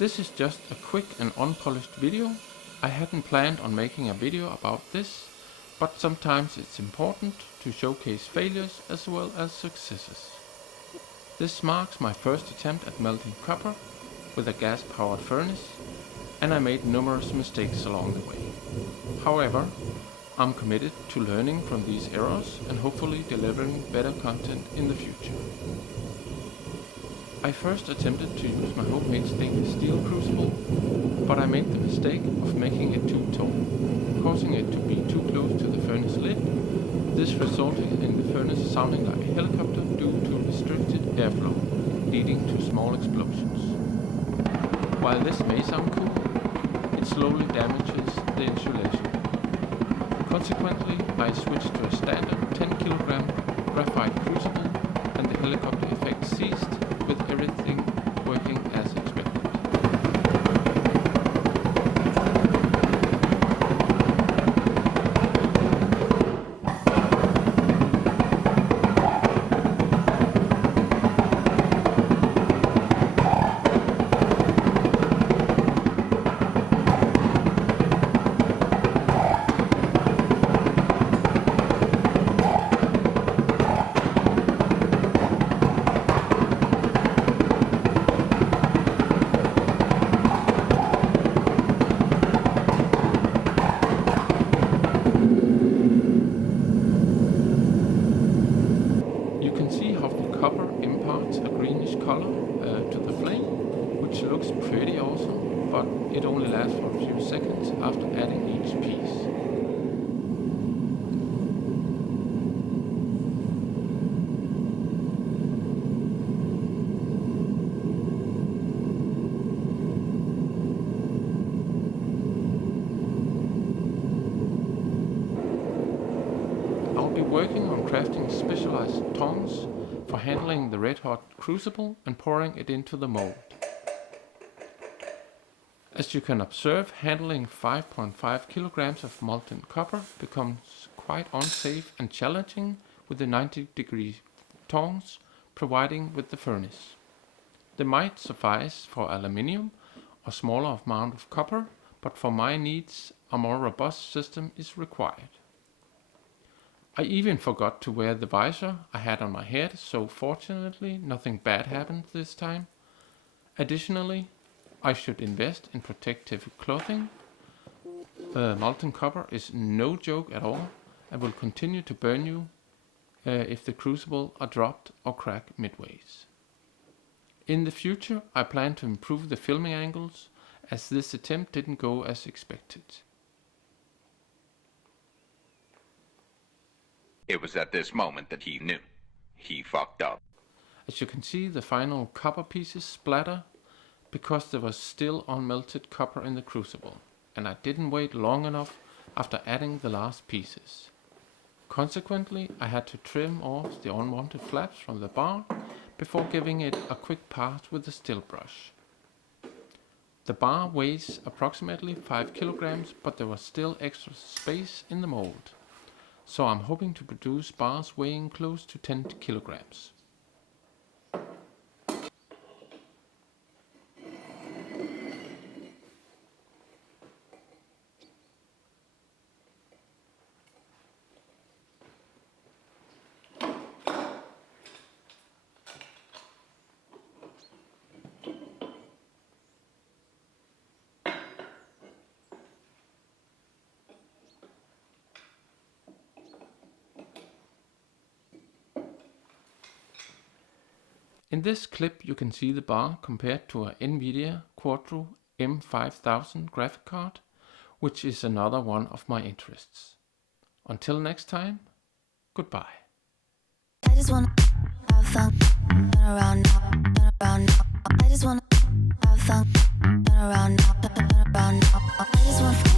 This is just a quick and unpolished video. I hadn't planned on making a video about this, but sometimes it's important to showcase failures as well as successes. This marks my first attempt at melting copper with a gas-powered furnace, and I made numerous mistakes along the way. However, I'm committed to learning from these errors and hopefully delivering better content in the future. I first attempted to use my homemade stainless steel crucible, but I made the mistake of making it too tall, causing it to be too close to the furnace lid. This resulted in the furnace sounding like a helicopter due to restricted airflow, leading to small explosions. While this may sound cool, it slowly damages the insulation. Consequently, I switched to a standard 10 kg graphite crucible, and the helicopter effect ceased, with everything working as expected. Copper imparts a greenish color to the flame, which looks pretty awesome, but it only lasts for a few seconds after adding each piece. I'll be working on crafting specialized tongs for handling the red-hot crucible and pouring it into the mold. As you can observe, handling 5.5 kilograms of molten copper becomes quite unsafe and challenging with the 90-degree tongs providing with the furnace. They might suffice for aluminium or smaller amount of copper, but for my needs a more robust system is required. I even forgot to wear the visor I had on my head, so fortunately nothing bad happened this time. Additionally, I should invest in protective clothing. Molten copper is no joke at all and will continue to burn you if the crucible are dropped or cracked midways. In the future, I plan to improve the filming angles, as this attempt didn't go as expected. It was at this moment that he knew. He fucked up. As you can see, the final copper pieces splatter because there was still unmelted copper in the crucible, and I didn't wait long enough after adding the last pieces. Consequently, I had to trim off the unwanted flaps from the bar before giving it a quick pass with the steel brush. The bar weighs approximately 5 kilograms, but there was still extra space in the mold. So I'm hoping to produce bars weighing close to 10 kilograms. In this clip you can see the bar compared to a NVIDIA Quadro M5000 graphic card, which is another one of my interests. Until next time, goodbye. I just wanna have fun, turn around now, turn around now. I just wanna have fun, turn around now, turn around now. I just wanna